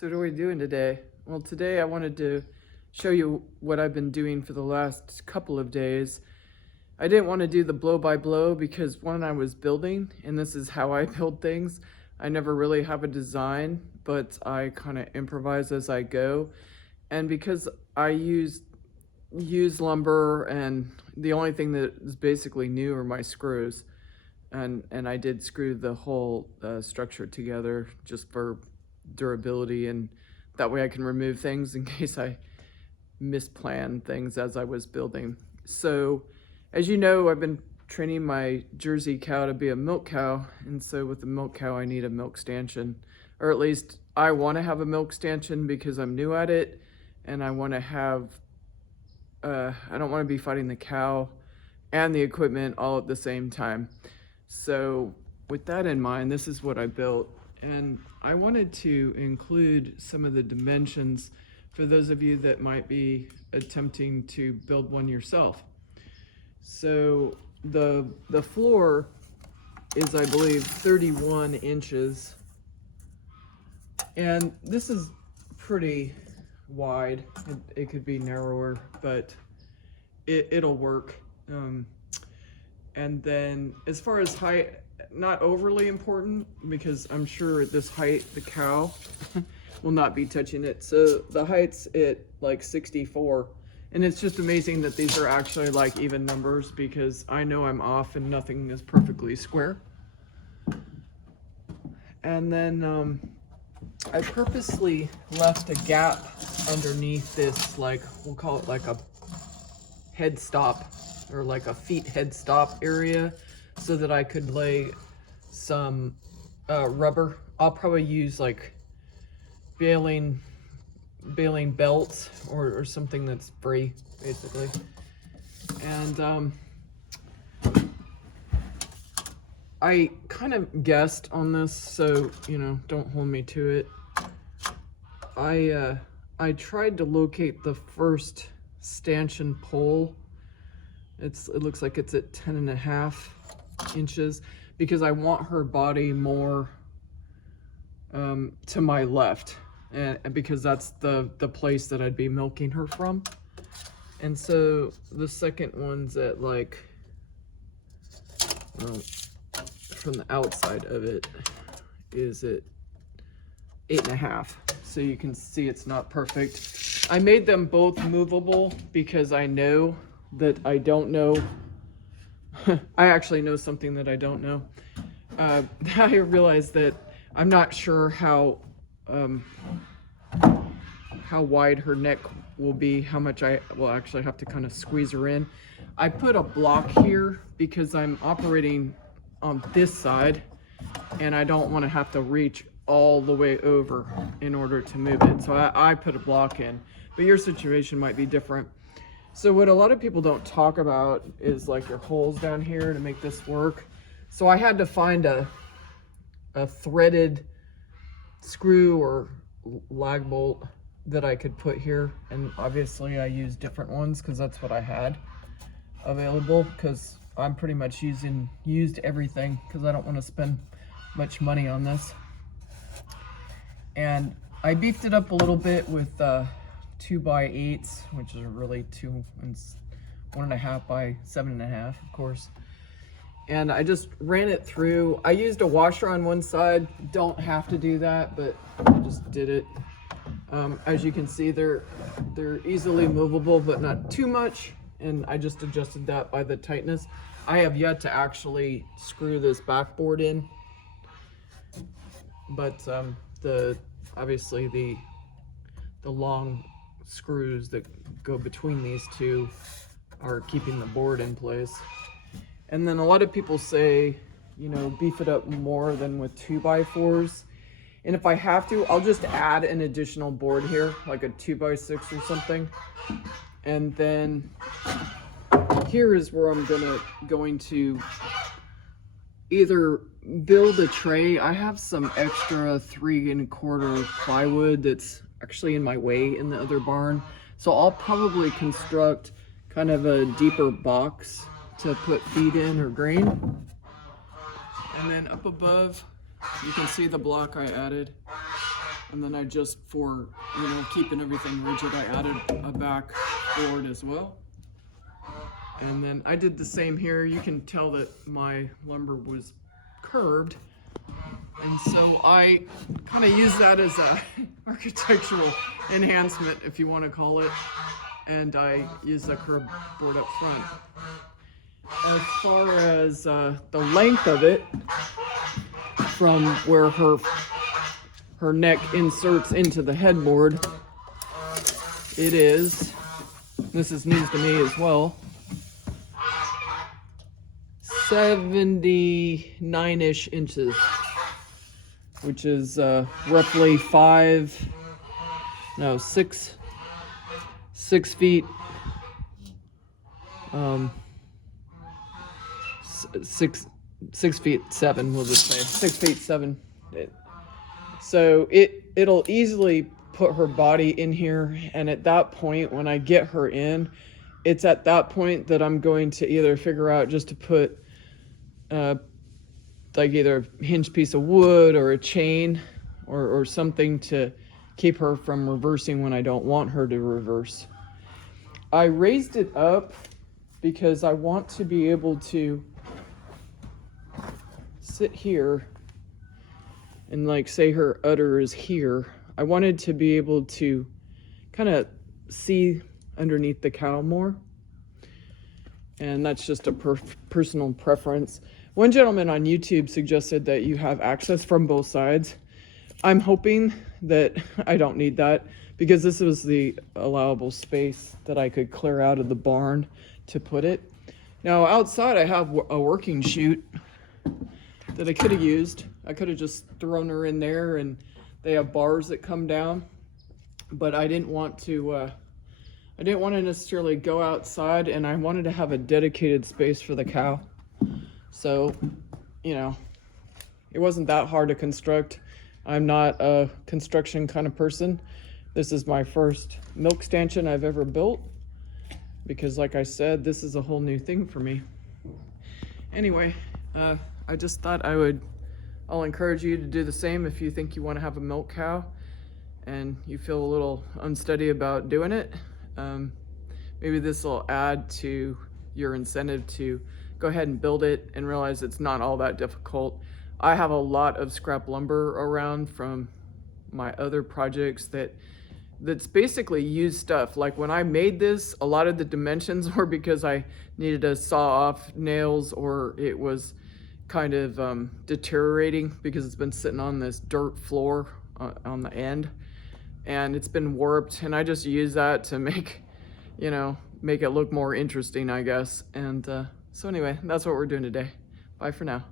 So what are we doing today? Well, today I wanted to show you what I've been doing for the last couple of days. I didn't want to do the blow by blow because when I was building, and this is how I build things, I never really have a design, but I kind of improvise as I go. And because I use lumber, and the only thing that is basically new are my screws. And I did screw the whole structure together just for durability, and that way I can remove things in case I misplan things as I was building. So as you know, I've been training my Jersey cow to be a milk cow, and so with the milk cow I need a milk stanchion, or at least I want to have a milk stanchion because I'm new at it, and I want to have I don't want to be fighting the cow and the equipment all at the same time. So with that in mind, this is what I built. And I wanted to include some of the dimensions for those of you that might be attempting to build one yourself. So the floor is, I believe, 31 inches. And this is pretty wide. It could be narrower, but it'll work. And then as far as height, not overly important because I'm sure at this height the cow will not be touching it. So the height's at like 64, and it's just amazing that these are actually like even numbers because I know I'm off and nothing is perfectly square. And then I purposely left a gap underneath this, like we'll call it like a head stop or like a feet head stop area, so that I could lay some rubber. I'll probably use like baling belts or something that's free, basically. And I kind of guessed on this, so you know, don't hold me to it. I tried to locate the first stanchion pole. It looks like it's at 10.5 inches because I want her body more to my left, and because that's the place that I'd be milking her from. And so the second one's at like, well, from the outside of it is at 8.5. So you can see it's not perfect. I made them both movable because I know that I don't know. I actually know something that I don't know. I realized that I'm not sure how wide her neck will be, how much I will actually have to kind of squeeze her in. I put a block here because I'm operating on this side and I don't want to have to reach all the way over in order to move it. So I put a block in, but your situation might be different. So what a lot of people don't talk about is like your holes down here to make this work. So I had to find a threaded screw or lag bolt that I could put here. And obviously I used different ones because that's what I had available, because I'm pretty much used everything because I don't want to spend much money on this. And I beefed it up a little bit with 2x8s, which is really 1.5 by 7.5, of course. And I just ran it through. I used a washer on one side. Don't have to do that, but I just did it. As you can see, they're easily movable, but not too much. And I just adjusted that by the tightness. I have yet to actually screw this backboard in, but obviously the long screws that go between these two are keeping the board in place. And then a lot of people say, you know, beef it up more than with 2x4s. And if I have to, I'll just add an additional board here, like a 2x6 or something. And then here is where I'm going to either build a tray. I have some extra 3¼ plywood that's actually in my way in the other barn. So I'll probably construct kind of a deeper box to put feed in or grain. And then up above, you can see the block I added. And then I just, for, you know, keeping everything rigid, I added a back board as well. And then I did the same here. You can tell that my lumber was curved. And so I kind of use that as a architectural enhancement, if you want to call it. And I use a curved board up front. As far as the length of it, from where her neck inserts into the headboard, it is, this is news to me as well, 79-ish inches, which is roughly 6 feet, 6 feet 7, we'll just say 6 feet 7. So it'll easily put her body in here, and at that point, when I get her in, it's at that point that I'm going to either figure out just to put like either a hinged piece of wood or a chain or something to keep her from reversing when I don't want her to reverse. I raised it up because I want to be able to sit here and, like, say her udder is here. I wanted to be able to kind of see underneath the cow more. And that's just a personal preference. One gentleman on YouTube suggested that you have access from both sides. I'm hoping that I don't need that, because this was the allowable space that I could clear out of the barn to put it. Now outside I have a working chute that I could have used. I could have just thrown her in there, and they have bars that come down, but I didn't want to necessarily go outside, and I wanted to have a dedicated space for the cow. So, you know, it wasn't that hard to construct. I'm not a construction kind of person. This is my first milk stanchion I've ever built, because like I said, this is a whole new thing for me. Anyway, I just thought I'll encourage you to do the same if you think you want to have a milk cow and you feel a little unsteady about doing it. Maybe this will add to your incentive to go ahead and build it and realize it's not all that difficult. I have a lot of scrap lumber around from my other projects that's basically used stuff. Like when I made this, a lot of the dimensions were because I needed to saw off nails, or it was kind of deteriorating because it's been sitting on this dirt floor on the end, and it's been warped, and I just use that to make it look more interesting, I guess. And so anyway, that's what we're doing today. Bye for now.